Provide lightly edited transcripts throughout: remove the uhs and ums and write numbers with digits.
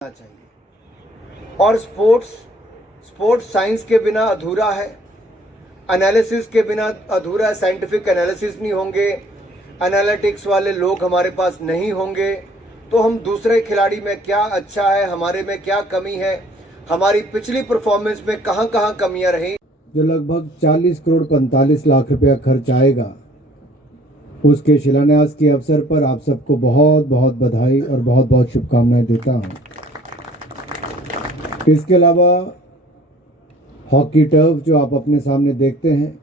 चाहिए। और sports science के बिना अधूरा है, एनालिसिस के बिना अधूरा है। साइंटिफिक एनालिसिस नहीं होंगे, एनालिटिक्स वाले लोग हमारे पास नहीं होंगे तो हम दूसरे खिलाड़ी में क्या अच्छा है, हमारे में क्या कमी है, हमारी पिछली परफॉर्मेंस में कहां कहां कमियां रही। जो लगभग 40 करोड़ 45 लाख रुपया खर्च आएगा, उसके शिलान्यास के अवसर पर आप सबको बहुत बहुत बधाई और बहुत बहुत शुभकामनाएं देता हूं। इसके अलावा हॉकी टर्फ जो आप अपने सामने देखते हैं,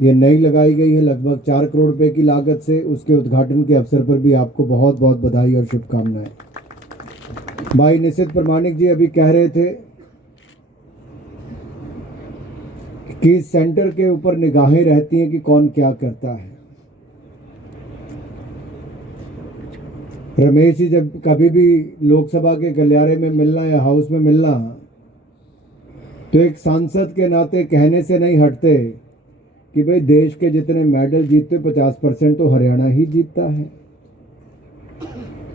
ये नई लगाई गई है लगभग 4 करोड़ रुपए की लागत से। उसके उद्घाटन के अवसर पर भी आपको बहुत बहुत बधाई और शुभकामनाएं। भाई निशित प्रमाणिक जी अभी कह रहे थे कि सेंटर के ऊपर निगाहें रहती हैं कि कौन क्या करता है। रमेश जी जब कभी भी लोकसभा के गलियारे में मिलना या हाउस में मिलना, तो एक सांसद के नाते कहने से नहीं हटते कि भाई देश के जितने मेडल जीतते 50% तो हरियाणा ही जीतता है।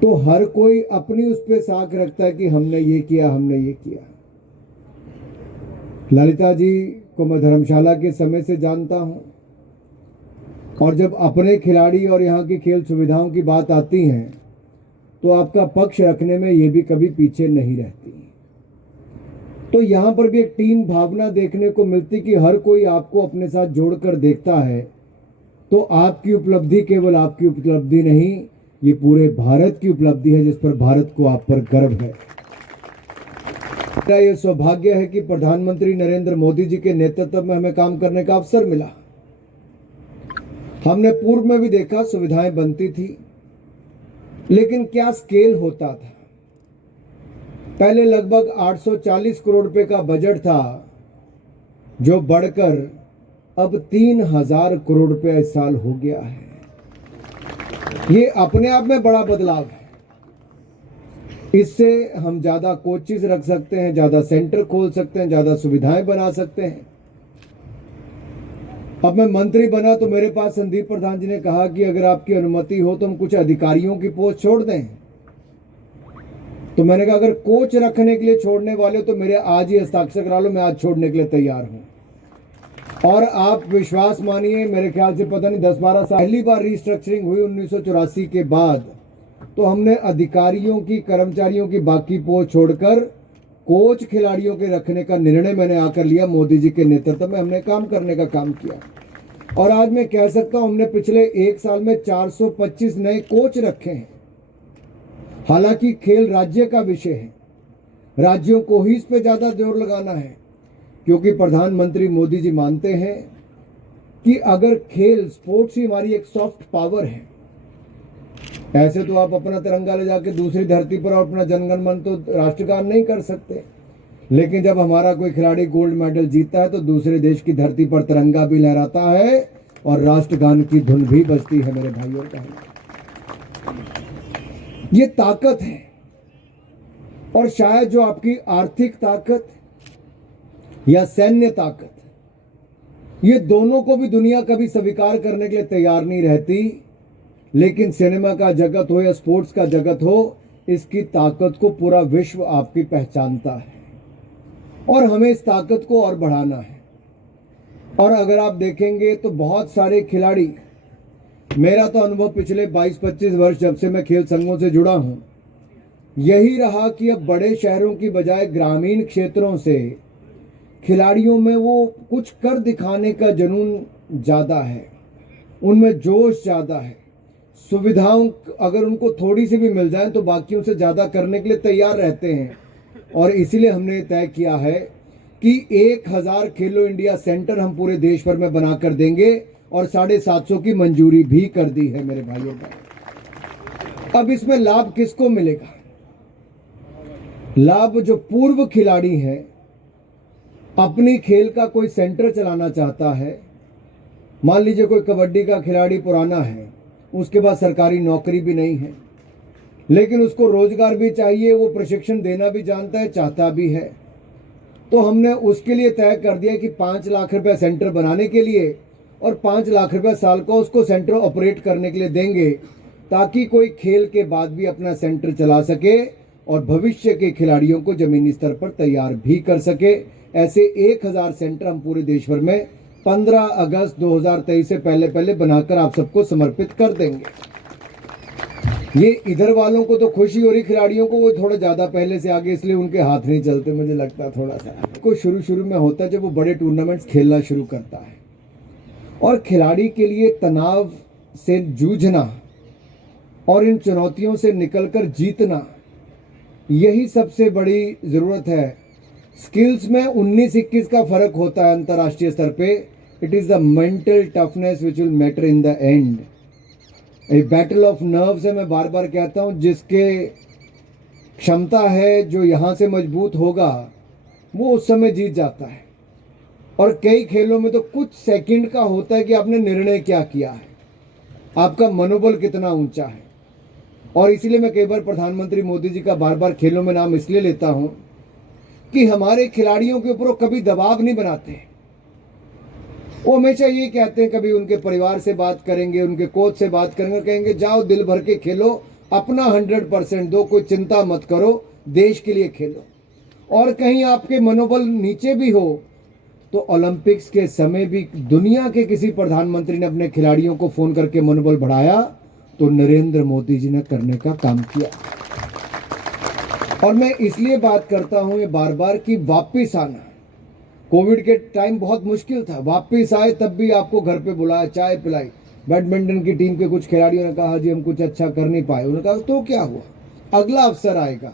तो हर कोई अपनी उस पर साख रखता है कि हमने ये किया, हमने ये किया। ललिता जी को मैं धर्मशाला के समय से जानता हूं, और जब अपने खिलाड़ी और यहाँ की खेल सुविधाओं की बात आती है तो आपका पक्ष रखने में ये भी कभी पीछे नहीं रहती। तो यहाँ पर भी एक टीम भावना देखने को मिलती कि हर कोई आपको अपने साथ जोड़कर देखता है। तो आपकी उपलब्धि केवल आपकी उपलब्धि नहीं, ये पूरे भारत की उपलब्धि है जिस पर भारत को आप पर गर्व है। मेरा ये सौभाग्य है कि प्रधानमंत्री नरेंद्र मोदी जी के नेतृत्व में हमें काम करने का अवसर मिला। हमने पूर्व में भी देखा सुविधाएं बनती थी, लेकिन क्या स्केल होता था। पहले लगभग 840 करोड़ रुपए का बजट था, जो बढ़कर अब 3000 करोड़ रुपए इस साल हो गया है। ये अपने आप में बड़ा बदलाव है। इससे हम ज्यादा कोचेस रख सकते हैं, ज्यादा सेंटर खोल सकते हैं, ज्यादा सुविधाएं बना सकते हैं। अब मैं मंत्री बना तो मेरे पास संदीप प्रधान जी ने कहा कि अगर आपकी अनुमति हो तो हम कुछ अधिकारियों की पोस्ट छोड़ दें। तो मैंने कहा अगर कोच रखने के लिए छोड़ने वाले तो मेरे आज ही हस्ताक्षर करा लो, मैं आज छोड़ने के लिए तैयार हूं। और आप विश्वास मानिए, मेरे ख्याल से पता नहीं 10-12 साल पहली बार रिस्ट्रक्चरिंग हुई 1984 के बाद, तो हमने अधिकारियों की, कर्मचारियों की बाकी पोस्ट छोड़कर कोच खिलाड़ियों के रखने का निर्णय मैंने आकर लिया। मोदी जी के नेतृत्व में हमने काम करने का काम किया, और आज मैं कह सकता हूं हमने पिछले 1 साल में 425 नए कोच रखे हैं। हालांकि खेल राज्य का विषय है, राज्यों को ही इस पे ज्यादा जोर लगाना है, क्योंकि प्रधानमंत्री मोदी जी मानते हैं कि अगर खेल, स्पोर्ट्स ही हमारी एक सॉफ्ट पावर है। ऐसे तो आप अपना तिरंगा ले जाके दूसरी धरती पर और अपना जनगण मन तो राष्ट्रगान नहीं कर सकते, लेकिन जब हमारा कोई खिलाड़ी गोल्ड मेडल जीतता है तो दूसरे देश की धरती पर तिरंगा भी लहराता है और राष्ट्रगान की धुन भी बजती है। मेरे भाइयों और बहनों, ये ताकत है। और शायद जो आपकी आर्थिक ताकत या सैन्य ताकत, ये दोनों को भी दुनिया कभी स्वीकार करने के लिए तैयार नहीं रहती, लेकिन सिनेमा का जगत हो या स्पोर्ट्स का जगत हो, इसकी ताकत को पूरा विश्व आपकी पहचानता है, और हमें इस ताकत को और बढ़ाना है। और अगर आप देखेंगे तो बहुत सारे खिलाड़ी, मेरा तो अनुभव पिछले 22-25 वर्ष जब से मैं खेल संघों से जुड़ा हूं, यही रहा कि अब बड़े शहरों की बजाय ग्रामीण क्षेत्रों से खिलाड़ियों में वो कुछ कर दिखाने का जुनून ज़्यादा है, उनमें जोश ज़्यादा है। सुविधाओं अगर उनको थोड़ी सी भी मिल जाए तो बाकियों से ज़्यादा करने के लिए तैयार रहते हैं। और इसीलिए हमने तय किया है कि 1000 खेलो इंडिया सेंटर हम पूरे देश भर में बनाकर देंगे, और 750 की मंजूरी भी कर दी है। मेरे भाइयों का अब इसमें लाभ किसको मिलेगा? लाभ जो पूर्व खिलाड़ी हैं, अपनी खेल का कोई सेंटर चलाना चाहता है, मान लीजिए कोई कबड्डी का खिलाड़ी पुराना है, उसके बाद सरकारी नौकरी भी नहीं है, लेकिन उसको रोजगार भी चाहिए, वो प्रशिक्षण देना भी जानता है, चाहता भी है, तो हमने उसके लिए तय कर दिया कि 5 लाख रुपए सेंटर बनाने के लिए और 5 लाख रुपए साल को उसको सेंटर ऑपरेट करने के लिए देंगे, ताकि कोई खेल के बाद भी अपना सेंटर चला सके और भविष्य के खिलाड़ियों को जमीनी स्तर पर तैयार भी कर सके। ऐसे 1000 सेंटर हम पूरे देश भर में 15 अगस्त 2023 से पहले बनाकर आप सबको समर्पित कर देंगे। ये इधर वालों को तो खुशी हो रही, खिलाड़ियों को वो थोड़ा ज़्यादा पहले से आगे, इसलिए उनके हाथ नहीं चलते, मुझे लगता है थोड़ा सा। को शुरू में होता है जब वो बड़े टूर्नामेंट्स खेलना शुरू करता है, और खिलाड़ी के लिए तनाव से जूझना और इन चुनौतियों से निकलकर जीतना, यही सबसे बड़ी ज़रूरत है। स्किल्स में 19-21 का फ़र्क होता है अंतर्राष्ट्रीय स्तर पे। It is the mental toughness which will matter in the end. A battle of nerves है, मैं बार बार कहता हूँ। जिसके क्षमता है, जो यहाँ से मजबूत होगा, वो उस समय जीत जाता है। और कई खेलों में तो कुछ सेकंड का होता है कि आपने निर्णय क्या किया है, आपका मनोबल कितना ऊंचा है। और इसीलिए मैं कई बार प्रधानमंत्री मोदी जी का बार बार खेलों में नाम इसलिए लेता हूँ कि हमारे खिलाड़ियों के ऊपर वो कभी दबाव नहीं बनाते। वो हमेशा ये कहते हैं, कभी उनके परिवार से बात करेंगे, उनके कोच से बात करेंगे, कहेंगे जाओ दिल भर के खेलो, अपना 100% दो, कोई चिंता मत करो, देश के लिए खेलो। और कहीं आपके मनोबल नीचे भी हो तो ओलंपिक्स के समय भी दुनिया के किसी प्रधानमंत्री ने अपने खिलाड़ियों को फोन करके मनोबल बढ़ाया तो नरेंद्र मोदी जी ने करने का काम किया। और मैं इसलिए बात करता हूं ये बार बार कि वापिस आना, कोविड के टाइम बहुत मुश्किल था, वापिस आए तब भी आपको घर पे बुलाया, चाय पिलाई। बैडमिंटन की टीम के कुछ खिलाड़ियों ने कहा जी हम कुछ अच्छा कर नहीं पाए। उन्होंने कहा तो क्या हुआ, अगला अवसर आएगा।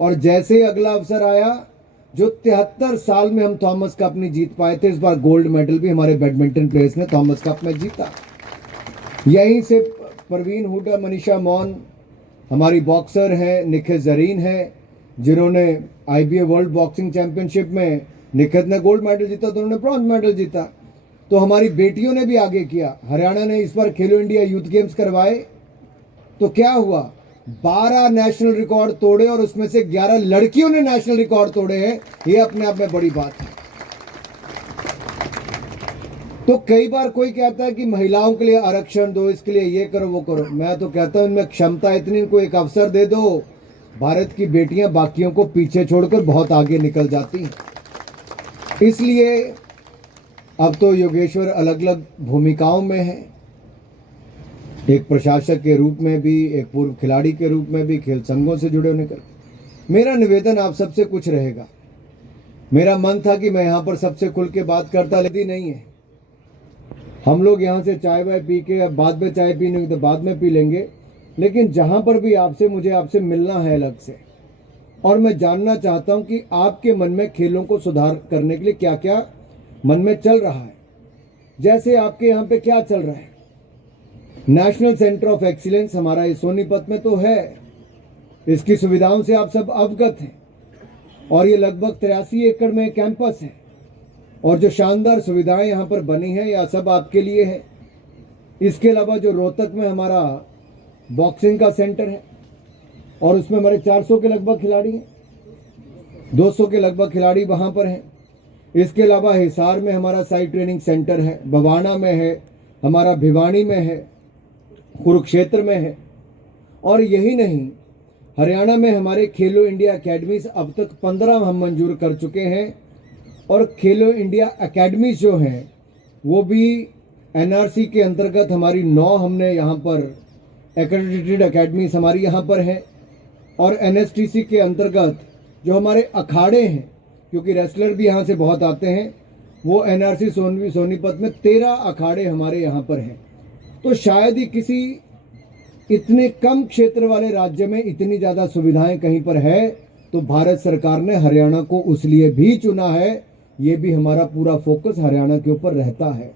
और जैसे ही अगला अवसर आया, जो 73 साल में हम थॉमस कप नहीं जीत पाए थे, इस बार गोल्ड मेडल भी हमारे बैडमिंटन प्लेयर्स ने थॉमस कप में जीता। यहीं से परवीन हुड्डा, मनीषा मौन हमारी बॉक्सर हैं, निखित जरीन है, जिन्होंने IBA वर्ल्ड बॉक्सिंग चैंपियनशिप में निखित ने गोल्ड मेडल जीता तो उन्होंने ब्रॉन्ज मेडल जीता। तो हमारी बेटियों ने भी आगे किया। हरियाणा ने इस बार खेलो इंडिया यूथ गेम्स करवाए तो क्या हुआ, 12 नेशनल रिकॉर्ड तोड़े और उसमें से 11 लड़कियों ने नेशनल रिकॉर्ड तोड़े हैं। ये अपने आप में बड़ी बात है। तो कई बार कोई कहता है कि महिलाओं के लिए आरक्षण दो, इसके लिए ये करो वो करो। मैं तो कहता हूं इनमें क्षमता इतनी, इनको एक अवसर दे दो। भारत की बेटियां बाकियों को पीछे छोड़कर बहुत आगे निकल जाती हैं। इसलिए अब तो योगेश्वर अलग अलग भूमिकाओं में है, एक प्रशासक के रूप में भी, एक पूर्व खिलाड़ी के रूप में भी, खेल संघों से जुड़े होने का। मेरा निवेदन आप सबसे कुछ रहेगा। मेरा मन था कि मैं यहाँ पर सबसे खुल के बात करता, लेकिन नहीं है। हम लोग यहाँ से चाय वाय पी के, अब बाद में चाय पीने तो बाद में पी लेंगे, लेकिन जहाँ पर भी मुझे आपसे मिलना है अलग से। और मैं जानना चाहता हूँ कि आपके मन में खेलों को सुधार करने के लिए क्या क्या मन में चल रहा है। जैसे आपके यहाँ पे क्या चल रहा है, नेशनल सेंटर ऑफ एक्सीलेंस हमारा इस सोनीपत में तो है, इसकी सुविधाओं से आप सब अवगत हैं। और ये लगभग 83 एकड़ में कैंपस है, और जो शानदार सुविधाएं यहाँ पर बनी हैं, यह सब आपके लिए है। इसके अलावा जो रोहतक में हमारा बॉक्सिंग का सेंटर है, और उसमें हमारे 400 के लगभग खिलाड़ी हैं, 200 के लगभग खिलाड़ी वहाँ पर हैं। इसके अलावा हिसार में हमारा साइड ट्रेनिंग सेंटर है, बवाना में है हमारा, भिवानी में है, कुरुक्षेत्र में है। और यही नहीं, हरियाणा में हमारे खेलो इंडिया अकेडमीज अब तक 15 हम मंजूर कर चुके हैं। और खेलो इंडिया अकेडमीज जो हैं वो भी NRC के अंतर्गत हमारी 9 हमने यहाँ पर एक्रेडिटेड अकेडमीज हमारी यहाँ पर है। और NSTC के अंतर्गत जो हमारे अखाड़े हैं, क्योंकि रेसलर भी यहाँ से बहुत आते हैं, वो NRC सोनीपत में 13 अखाड़े हमारे यहाँ पर हैं। तो शायद ही किसी इतने कम क्षेत्र वाले राज्य में इतनी ज़्यादा सुविधाएं कहीं पर है। तो भारत सरकार ने हरियाणा को उस लिए भी चुना है, ये भी हमारा पूरा फोकस हरियाणा के ऊपर रहता है।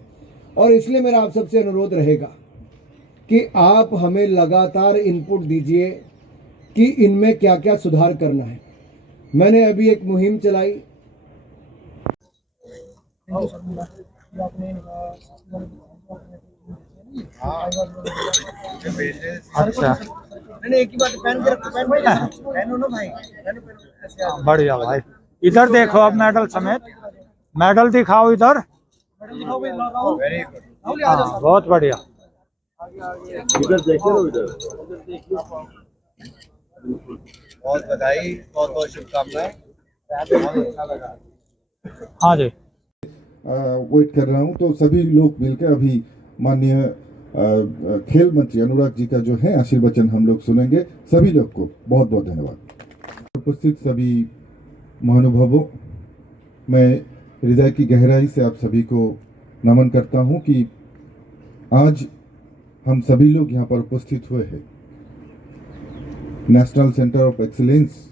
और इसलिए मेरा आप सबसे अनुरोध रहेगा कि आप हमें लगातार इनपुट दीजिए कि इनमें क्या क्या सुधार करना है। मैंने अभी एक मुहिम चलाई, अच्छा एक ही बात पहन के रखो, पहनो ना भाई, बढ़िया भाई। इधर देखो अब मेडल समेत, मेडल दिखाओ इधर। हाँ बहुत बढ़िया। इधर देखो, इधर बहुत बधाई, बहुत बहुत शुभकामनाएं। हाँ जी। वेट कर रहा हूं, तो सभी लोग मिलकर अभी माननीय खेल मंत्री अनुराग जी का जो है आशीर्वचन हम लोग सुनेंगे। सभी लोग को बहुत बहुत धन्यवाद। उपस्थित सभी महानुभावों, मैं हृदय की गहराई से आप सभी को नमन करता हूं कि आज हम सभी लोग यहाँ पर उपस्थित हुए हैं। नेशनल सेंटर ऑफ एक्सीलेंस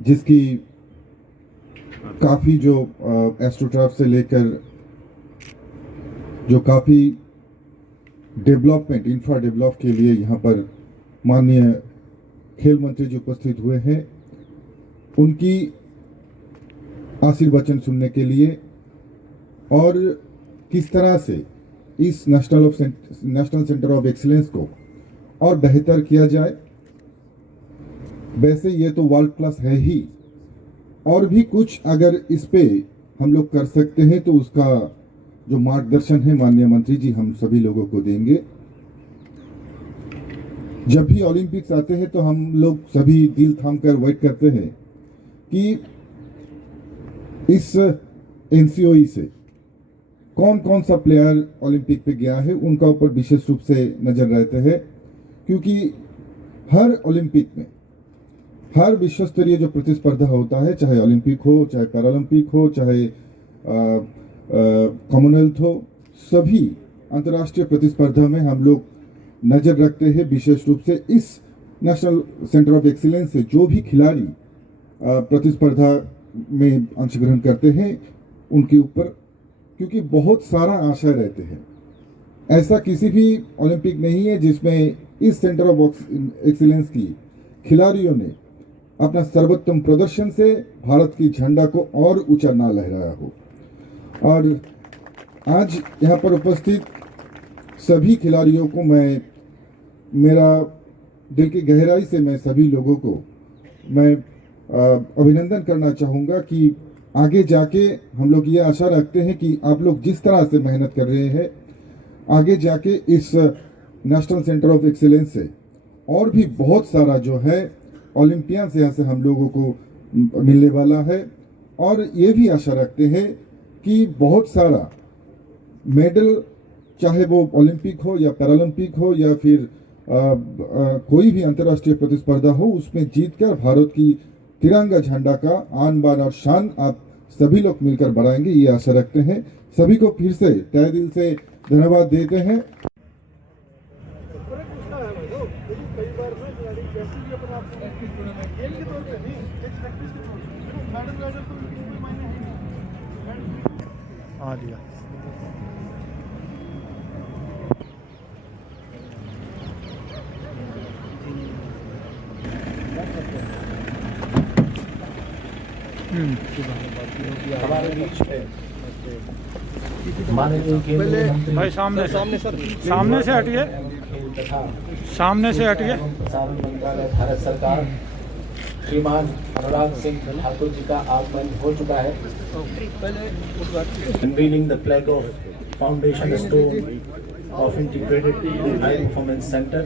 जिसकी काफ़ी जो एस्ट्रोटर्फ से लेकर जो काफ़ी डेवलपमेंट इंफ्रा डेवलप के लिए यहाँ पर माननीय खेल मंत्री जी उपस्थित हुए हैं, उनकी आशीर्वचन सुनने के लिए और किस तरह से इस नेशनल सेंटर ऑफ एक्सीलेंस को और बेहतर किया जाए। वैसे ये तो वर्ल्ड क्लास है ही, और भी कुछ अगर इस पे हम लोग कर सकते हैं तो उसका जो मार्गदर्शन है माननीय मंत्री जी हम सभी लोगों को देंगे। जब भी ओलंपिक्स आते हैं तो हम लोग सभी दिल थाम कर वेट करते हैं कि इस एनसीओई से कौन कौन सा प्लेयर ओलंपिक पे गया है, उनका ऊपर विशेष रूप से नजर रहते हैं, क्योंकि हर ओलंपिक में हर विश्व स्तरीय जो प्रतिस्पर्धा होता है, चाहे ओलंपिक हो, चाहे पैरालंपिक हो, चाहे कॉमनवेल्थ हो, सभी अंतर्राष्ट्रीय प्रतिस्पर्धा में हम लोग नजर रखते हैं। विशेष रूप से इस नेशनल सेंटर ऑफ एक्सीलेंस से जो भी खिलाड़ी प्रतिस्पर्धा में अंशग्रहण करते हैं उनके ऊपर, क्योंकि बहुत सारा आशय रहते हैं। ऐसा किसी भी ओलंपिक नहीं है जिसमें इस सेंटर ऑफ एक्सीलेंस की खिलाड़ियों ने अपना सर्वोत्तम प्रदर्शन से भारत की झंडा को और ऊंचा ना लहराया हो। और आज यहाँ पर उपस्थित सभी खिलाड़ियों को मेरा दिल की गहराई से मैं सभी लोगों को मैं अभिनंदन करना चाहूँगा कि आगे जाके हम लोग ये आशा रखते हैं कि आप लोग जिस तरह से मेहनत कर रहे हैं, आगे जाके इस नेशनल सेंटर ऑफ एक्सीलेंस से और भी बहुत सारा जो है ओलंपियंस यहाँ से हम लोगों को मिलने वाला है। और ये भी आशा रखते हैं कि बहुत सारा मेडल, चाहे वो ओलंपिक हो या पैरालंपिक हो या फिर कोई भी अंतर्राष्ट्रीय प्रतिस्पर्धा हो, उसमें जीतकर भारत की तिरंगा झंडा का आन बान और शान आप सभी लोग मिलकर बढ़ाएंगे, ये आशा रखते हैं। सभी को फिर से तहे दिल से धन्यवाद देते हैं। आ दिया। हमारे बीच में माननीय केंद्रीय मंत्री भाई सामने से हटिए, सामने से हटिए। प्रसारण मंत्रालय भारत सरकार श्रीमान अनुराग सिंह ठाकुर जी का आगमन हो चुका है। Unveiling the flag of foundation stone of integrated high performance centre.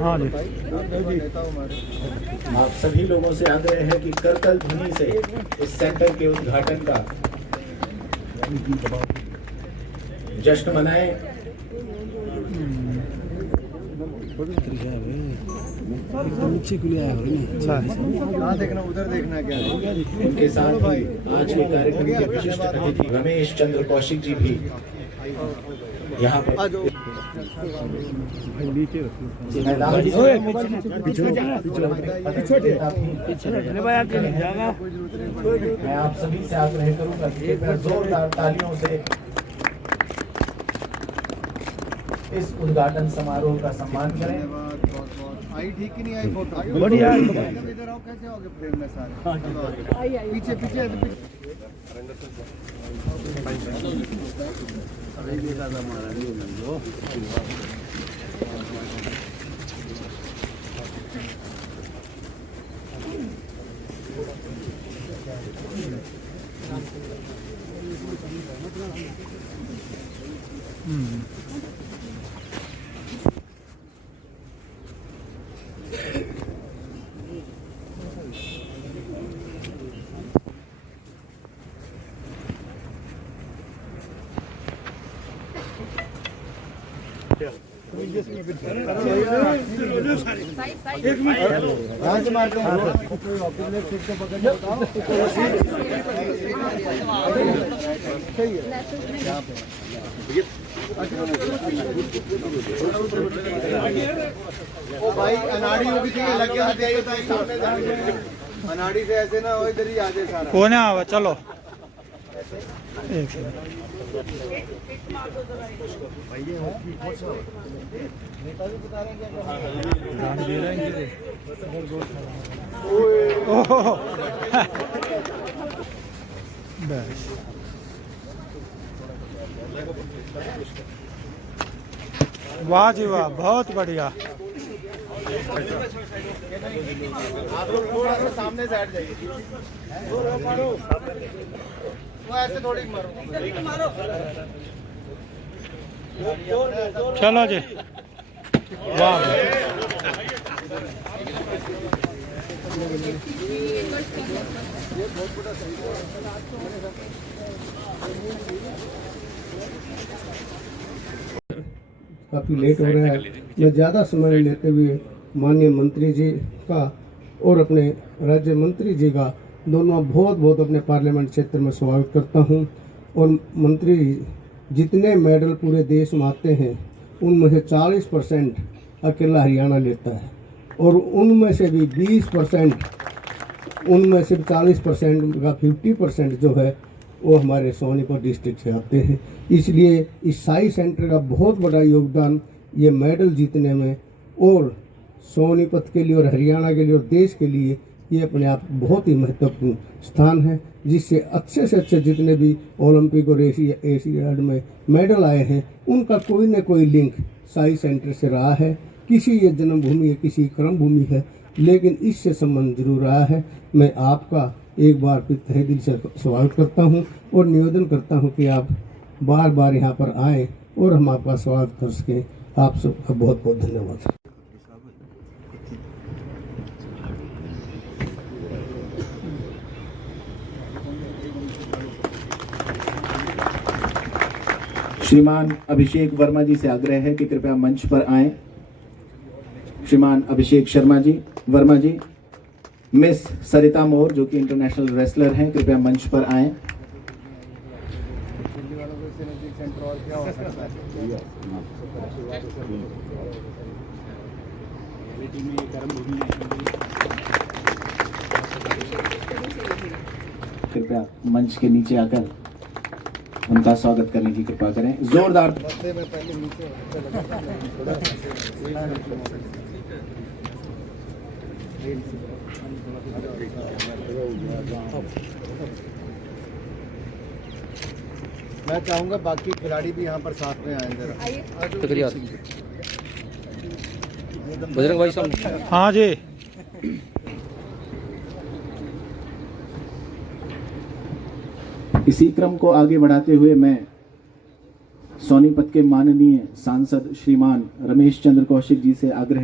हाँ जी। आप सभी लोगों से आग्रह है कि करतल ध्वनि से इस सेंटर के उद्घाटन का जश्न मनाएं। कहाँ देखना, उधर देखना क्या है? इनके साथ ही आज के कार्यक्रम के विशिष्ट अतिथि रमेश चंद्र कौशिक जी भी यहाँ पर मैं आप सभी से आग्रह करूंगा कि एक बार जोरदार तालियों से इस उद्घाटन समारोह का सम्मान करें। आई ठीक ही नहीं आई फोटो? बढ़िया। इधर आओ, कैसे आओगे फ्रेम में सारे? पीछे पीछे ऐसे पीछे। कहाँ से मारते हैं ओ भाई अनाड़ी होगी थी लग गया अनाड़ी से ऐसे ना हो इधर ही आ जाए सारा कोने आवा चलो एक सेकंड ओह बस वाह जी वाह बहुत बढ़िया आप लोग थोड़ा सा सामने से हट जाइए वो ऐसे थोड़ी मारो चलो जी वाह काफ़ी लेट हो रहा है। मैं ज़्यादा समय लेते हुए माननीय मंत्री जी का और अपने राज्य मंत्री जी का दोनों बहुत बहुत अपने पार्लियामेंट क्षेत्र में स्वागत करता हूं। और मंत्री जितने मेडल पूरे देश में आते हैं उनमें से 40% अकेला हरियाणा लेता है और उनमें से भी 20%, उनमें से 40% का 50% जो है वो हमारे सोनीपत डिस्ट्रिक्ट से आते हैं। इसलिए इस साई सेंटर का बहुत बड़ा योगदान ये मेडल जीतने में और सोनीपत के लिए और हरियाणा के लिए और देश के लिए ये अपने आप बहुत ही महत्वपूर्ण स्थान है, जिससे अच्छे से अच्छे जितने भी ओलंपिक और एशियाड में मेडल आए हैं उनका कोई न कोई लिंक साई सेंटर से रहा है। किसी ये जन्मभूमि है, किसी कर्म भूमि है, लेकिन इससे संबंध जरूर रहा है। मैं आपका एक बार फिर तहे दिल से स्वागत करता हूं और निवेदन करता हूं कि आप बार बार यहां पर आएँ और हम आपका स्वागत कर सकें। आप सबका बहुत बहुत धन्यवाद। श्रीमान अभिषेक वर्मा जी से आग्रह है कि कृपया मंच पर आएं। श्रीमान अभिषेक शर्मा जी वर्मा जी। मिस सरिता मोर जो कि इंटरनेशनल रेसलर हैं, कृपया मंच पर आएं। कृपया मंच के नीचे आकर उनका स्वागत करने की कृपा करें। जोरदार मैं चाहूंगा बाकी खिलाड़ी भी यहाँ पर साथ में आए जरा। बजरंग भाई साहब। हाँ जी इसी क्रम को आगे बढ़ाते हुए मैं सोनीपत के माननीय सांसद श्रीमान रमेश चंद्र कौशिक जी से आग्रह